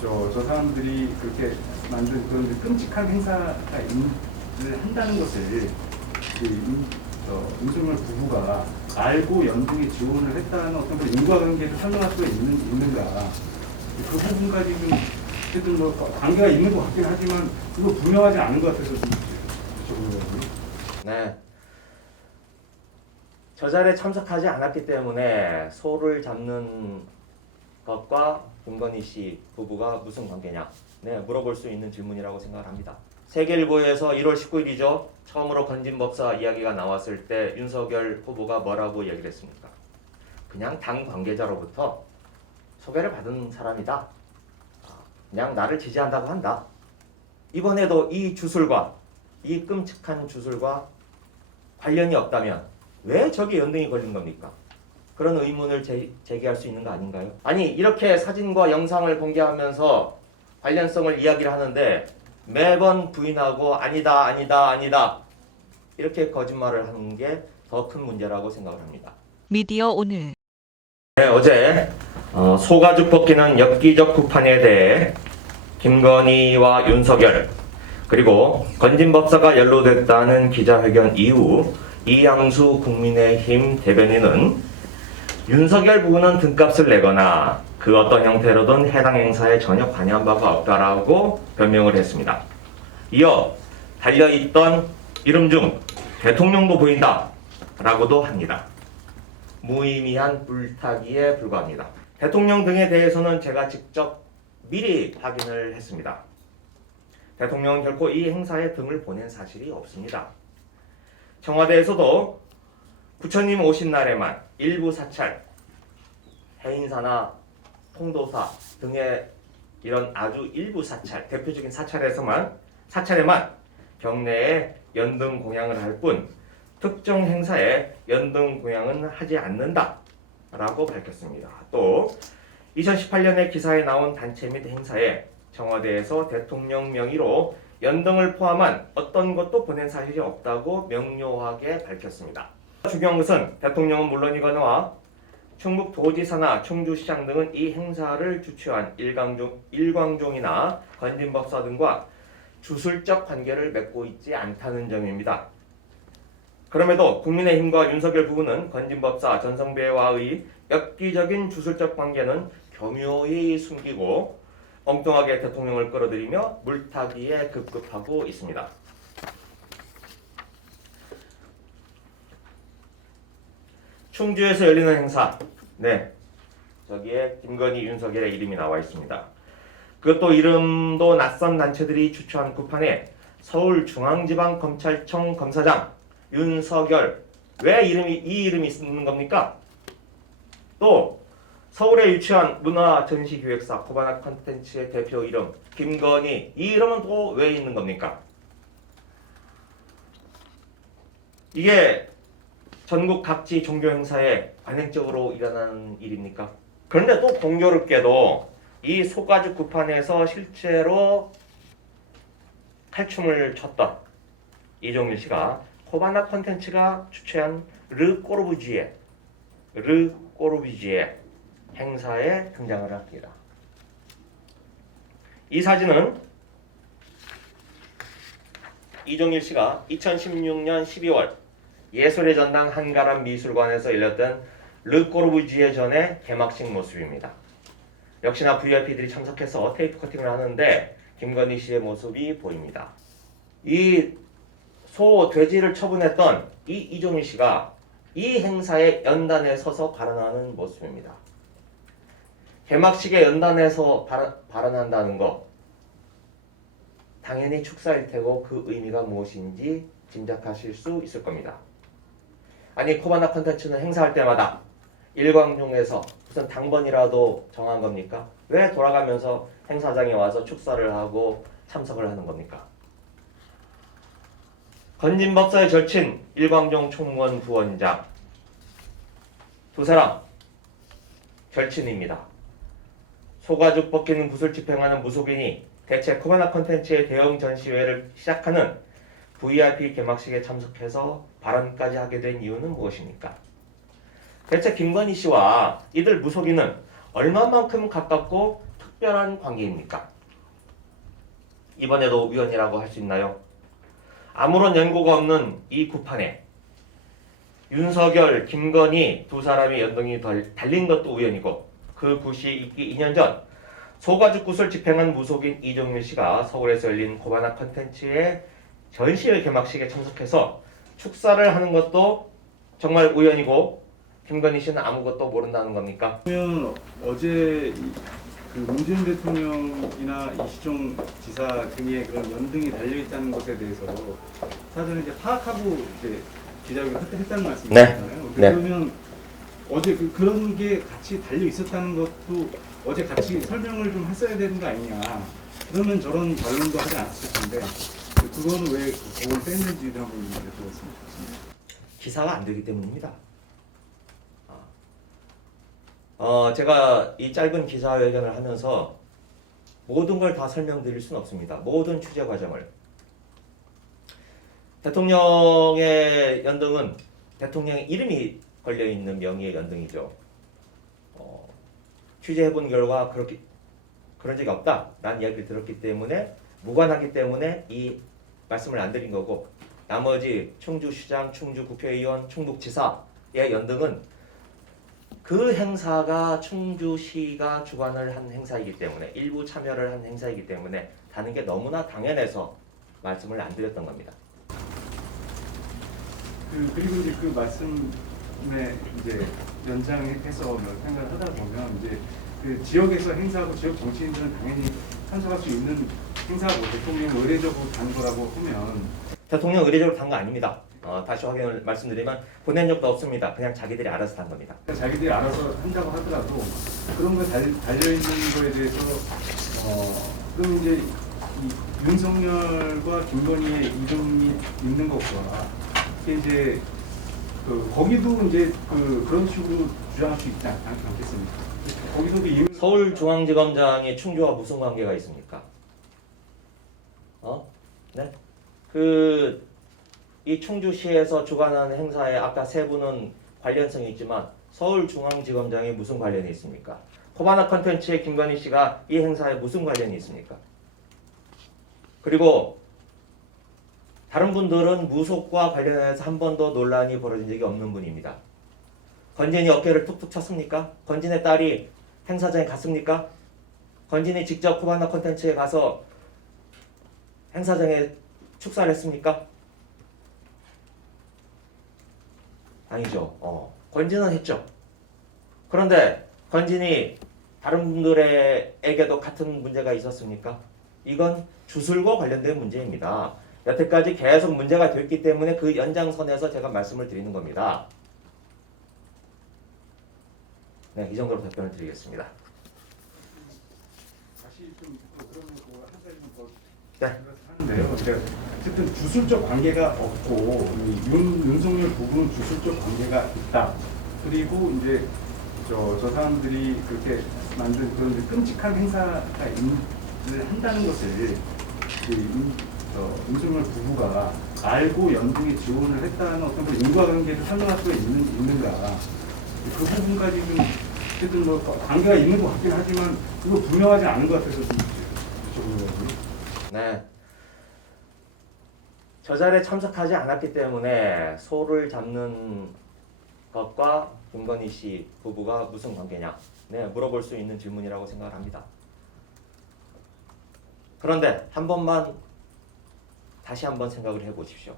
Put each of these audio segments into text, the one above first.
저 사람들이 그렇게 만든 그런 끔찍한 행사를 한다는 것을 윤석열 부부가 알고 연동에 지원을 했다는 어떤 그 인과관계를 설명할 수가 있는가. 그 부분까지 좀 어쨌든 뭐 관계가 있는 것 같긴 하지만 그거 분명하지 않은 것 같아서 좀 여쭤보려고요. 네. 저 자리에 참석하지 않았기 때문에 소를 잡는 것과 김건희 씨 부부가 무슨 관계냐? 네, 물어볼 수 있는 질문이라고 생각을 합니다. 세계일보에서 1월 19일이죠. 처음으로 건진법사 이야기가 나왔을 때 윤석열 후보가 뭐라고 얘기를 했습니까? 그냥 당 관계자로부터 소개를 받은 사람이다. 그냥 나를 지지한다고 한다. 이번에도 이 주술과 이 끔찍한 주술과 관련이 없다면 왜 저게 연등이 걸린 겁니까? 그런 의문을 제기할 수 있는 거 아닌가요? 아니 이렇게 사진과 영상을 공개하면서 관련성을 이야기를 하는데 매번 부인하고 아니다 이렇게 거짓말을 하는 게 더 큰 문제라고 생각을 합니다. 미디어 오늘 네, 어제 소가죽 벗기는 엽기적 구판에 대해 김건희와 윤석열 그리고 건진법사가 연루됐다는 기자회견 이후 이양수 국민의힘 대변인은 윤석열 부부는 등값을 내거나 그 어떤 형태로든 해당 행사에 전혀 관여한 바가 없다라고 변명을 했습니다. 이어 달려있던 이름 중 대통령도 보인다 라고도 합니다. 무의미한 불타기에 불과합니다. 대통령 등에 대해서는 제가 직접 미리 확인을 했습니다. 대통령은 결코 이 행사에 등을 보낸 사실이 없습니다. 청와대에서도 부처님 오신 날에만 일부 사찰, 해인사나 통도사 등의 이런 아주 일부 사찰, 대표적인 사찰에만 경내에 연등 공양을 할 뿐 특정 행사에 연등 공양은 하지 않는다 라고 밝혔습니다. 또 2018년에 기사에 나온 단체 및 행사에 청와대에서 대통령 명의로 연등을 포함한 어떤 것도 보낸 사실이 없다고 명료하게 밝혔습니다. 중요한 것은 대통령은 물론이거니와 충북도지사나 충주시장 등은 이 행사를 주최한 일광종이나 건진법사 등과 주술적 관계를 맺고 있지 않다는 점입니다. 그럼에도 국민의힘과 윤석열 부부는 건진법사 전성배와의 엽기적인 주술적 관계는 교묘히 숨기고 엉뚱하게 대통령을 끌어들이며 물타기에 급급하고 있습니다. 충주에서 열리는 행사, 네, 저기에 김건희, 윤석열의 이름이 나와 있습니다. 그것도 이름도 낯선 단체들이 주최한 구판에 서울중앙지방검찰청 검사장 윤석열, 왜 이 이름이 쓰는 겁니까? 또 서울에 유치한 문화전시기획사 코바나 컨텐츠의 대표 이름 김건희, 이 이름은 또 왜 있는 겁니까? 이게 전국 각지 종교 행사에 관행적으로 일어나는 일입니까? 그런데 또 공교롭게도 이 소가죽 구판에서 실제로 칼춤을 췄던 이종일 씨가 코바나 컨텐츠가 주최한 르꼬르부지에 행사에 등장을 합니다. 이 사진은 이종일 씨가 2016년 12월 예술의 전당 한가람 미술관에서 열렸던 르꼬르부지에 전의 개막식 모습입니다. 역시나 VIP들이 참석해서 테이프 커팅을 하는데 김건희 씨의 모습이 보입니다. 이 소 돼지를 처분했던 이종일 씨가 이 행사의 연단에 서서 발언하는 모습입니다. 개막식의 연단에서 발언한다는 거 당연히 축사일 테고 그 의미가 무엇인지 짐작하실 수 있을 겁니다. 아니 코바나 컨텐츠는 행사할 때마다 일광종에서 무슨 당번이라도 정한 겁니까? 왜 돌아가면서 행사장에 와서 축사를 하고 참석을 하는 겁니까? 건진법사의 절친 일광종 총무원 부원장 두 사람 절친입니다. 소가죽 벗기는 굿을 집행하는 무속인이 대체 코바나 컨텐츠의 대형 전시회를 시작하는 VIP 개막식에 참석해서 발언까지 하게 된 이유는 무엇입니까? 대체 김건희 씨와 이들 무속인은 얼마만큼 가깝고 특별한 관계입니까? 이번에도 우연이라고 할 수 있나요? 아무런 연고가 없는 이 구판에 윤석열, 김건희 두 사람의 연등이 달린 것도 우연이고 그 굿이 있기 2년 전 소가죽 굿을 집행한 무속인 이종일 씨가 서울에서 열린 코바나 컨텐츠의 전시회 개막식에 참석해서 축사를 하는 것도 정말 우연이고 김건희 씨는 아무것도 모른다는 겁니까? 그러면 어제 그 문재인 대통령이나 이시종 지사 등의 그런 연등이 달려 있다는 것에 대해서 사전에 이제 파악하고 이제 기자회견을 했다는 말씀이잖아요. 네. 그러면 어제 그런 게 같이 달려 있었다는 것도 어제 같이 설명을 좀 했어야 되는 거 아니냐. 그러면 저런 반론도 하지 않았을 텐데 그거는 왜 그걸 뺐는지도 한번 여쭤봤습니다. 기사가 안 되기 때문입니다. 제가 이 짧은 기자회견을 하면서 모든 걸 다 설명드릴 수는 없습니다. 모든 취재 과정을. 대통령의 연등은 대통령의 이름이 걸려있는 명의의 연등이죠. 취재해본 결과 그런 적이 없다 라는 이야기를 들었기 때문에 무관하기 때문에 이 말씀을 안 드린 거고 나머지 충주시장, 충주국회의원, 충북지사의 연등은 그 행사가 충주시가 주관을 한 행사이기 때문에 일부 참여를 한 행사이기 때문에 다는 게 너무나 당연해서 말씀을 안 드렸던 겁니다. 그리고 이제 그 말씀에 이제 연장해서 생각을 하다 보면 이제 그 지역에서 행사하고 지역 정치인들은 당연히 참석할 수 있는 행사고 대통령 의례적으로 간 거라고 하면 대통령 의례적으로 단 거 아닙니다. 다시 확인을 말씀드리면 보낸 적도 없습니다. 그냥 자기들이 알아서 단 겁니다. 자기들이 알아서 한다고 하더라도 그런 거 달려 있는 거에 대해서 그럼 이제 이 윤석열과 김건희의 이름이 있는 것과 이게 이제 거기도 이제 그런 식으로 주장할 수 있지 않겠습니까? 거기서도 서울중앙지검장이 충주와 무슨 관계가 있습니까? 네? 이 충주시에서 주관하는 행사에 아까 세 분은 관련성이 있지만 서울중앙지검장이 무슨 관련이 있습니까? 코바나 컨텐츠의 김건희 씨가 이 행사에 무슨 관련이 있습니까? 그리고 다른 분들은 무속과 관련해서 한 번도 논란이 벌어진 적이 없는 분입니다. 건진이 어깨를 툭툭 쳤습니까? 건진의 딸이 행사장에 갔습니까? 건진이 직접 코바나 컨텐츠에 가서 행사장에 축사를 했습니까? 아니죠. 건진은 했죠. 그런데 건진이 다른 분들에게도 같은 문제가 있었습니까? 이건 주술과 관련된 문제입니다. 여태까지 계속 문제가 됐기 때문에 그 연장선에서 제가 말씀을 드리는 겁니다. 네, 이 정도로 답변을 드리겠습니다. 다시 좀 그러면 한 가지 더 네. 하는데요. 그러니까 어쨌든 주술적 관계가 없고 윤석열 부부는 주술적 관계가 있다. 그리고 이제 저 사람들이 그렇게 만든 그런 끔찍한 행사를 한다는 것을 윤석열 부부가 알고 연등에 지원을 했다는 어떤 그 인과관계를 설명할 수가 있는가. 그 부분까지 좀 어쨌든 관계가 있는 것 같긴 하지만 그거 분명하지 않은 것 같아서 좀 여쭤보려고요. 네. 저 자리에 참석하지 않았기 때문에 소를 잡는 것과 김건희 씨 부부가 무슨 관계냐? 네, 물어볼 수 있는 질문이라고 생각을 합니다. 그런데 다시 한번 생각을 해보십시오.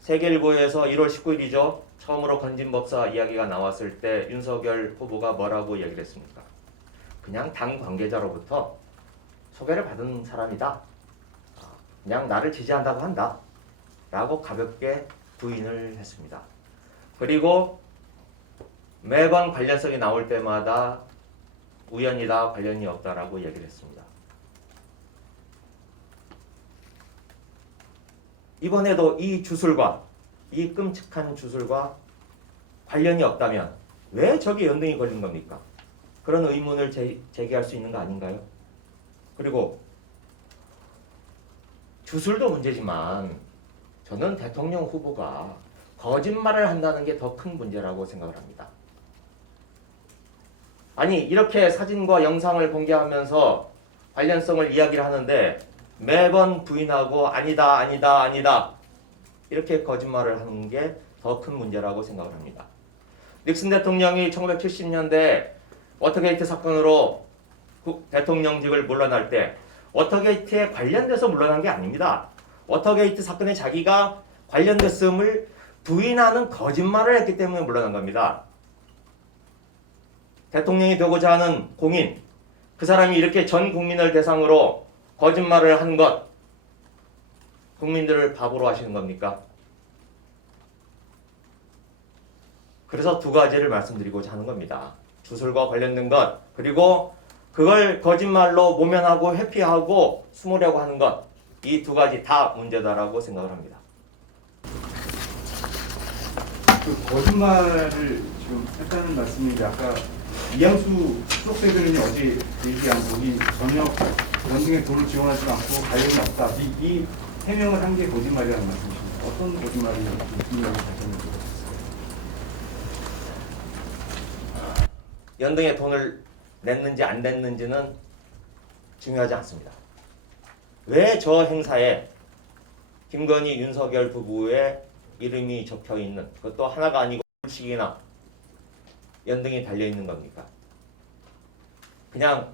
세계일보에서 1월 19일이죠. 처음으로 건진 법사 이야기가 나왔을 때 윤석열 후보가 뭐라고 얘기를 했습니까? 그냥 당 관계자로부터 소개를 받은 사람이다. 그냥 나를 지지한다고 한다. 라고 가볍게 부인을 했습니다. 그리고 매번 관련성이 나올 때마다 우연이다, 관련이 없다라고 얘기를 했습니다. 이번에도 이 주술과 이 끔찍한 주술과 관련이 없다면 왜 저기 연등이 걸린 겁니까? 그런 의문을 제기할 수 있는 거 아닌가요? 그리고 주술도 문제지만 저는 대통령 후보가 거짓말을 한다는 게 더 큰 문제라고 생각을 합니다. 아니 이렇게 사진과 영상을 공개하면서 관련성을 이야기를 하는데 매번 부인하고 아니다 아니다 아니다 이렇게 거짓말을 하는 게 더 큰 문제라고 생각을 합니다. 닉슨 대통령이 1970년대 워터게이트 사건으로 대통령직을 물러날 때 워터게이트에 관련돼서 물러난 게 아닙니다. 워터게이트 사건에 자기가 관련됐음을 부인하는 거짓말을 했기 때문에 물러난 겁니다. 대통령이 되고자 하는 공인, 그 사람이 이렇게 전 국민을 대상으로 거짓말을 한 것, 국민들을 바보로 하시는 겁니까? 그래서 두 가지를 말씀드리고자 하는 겁니다. 주술과 관련된 것, 그리고 그걸 거짓말로 모면하고 회피하고 숨으려고 하는 것, 이 두 가지 다 문제다라고 생각을 합니다. 그 거짓말을 지금 했다는 말씀인데 아까 이양수 수석대변인이 어제 얘기한 거기 전혀 연등에 돈을 지원하지 않고 관련이 없다. 이 해명을 한 게 거짓말이라는 말씀이십니까? 어떤 거짓말이냐고 분명히 발전을 들었어요. 연등에 돈을 냈는지 안 냈는지는 중요하지 않습니다. 왜 저 행사에 김건희, 윤석열 부부의 이름이 적혀있는, 그것도 하나가 아니고 둘씩이나 연등이 달려있는 겁니까? 그냥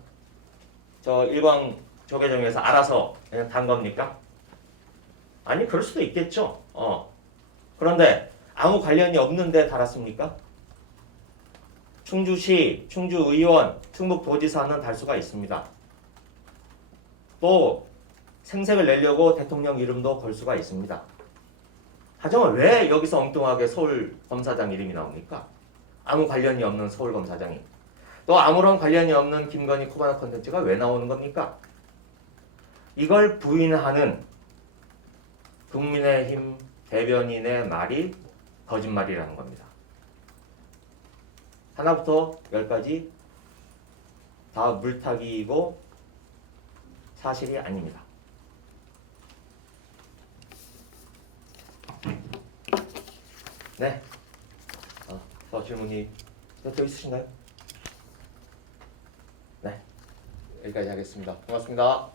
저 일광 조계종에서 알아서 그냥 단 겁니까? 아니 그럴 수도 있겠죠. 그런데 아무 관련이 없는데 달았습니까? 충주시, 충주의원, 충북도지사는 달 수가 있습니다. 또 생색을 내려고 대통령 이름도 걸 수가 있습니다. 하지만 왜 여기서 엉뚱하게 서울검사장 이름이 나옵니까? 아무 관련이 없는 서울검사장이. 또 아무런 관련이 없는 김건희 코바나 컨텐츠가 왜 나오는 겁니까? 이걸 부인하는 국민의힘 대변인의 말이 거짓말이라는 겁니다. 하나부터 열까지 다 물타기이고 사실이 아닙니다. 네. 더 질문이 더 있으신가요? 네. 여기까지 하겠습니다. 고맙습니다.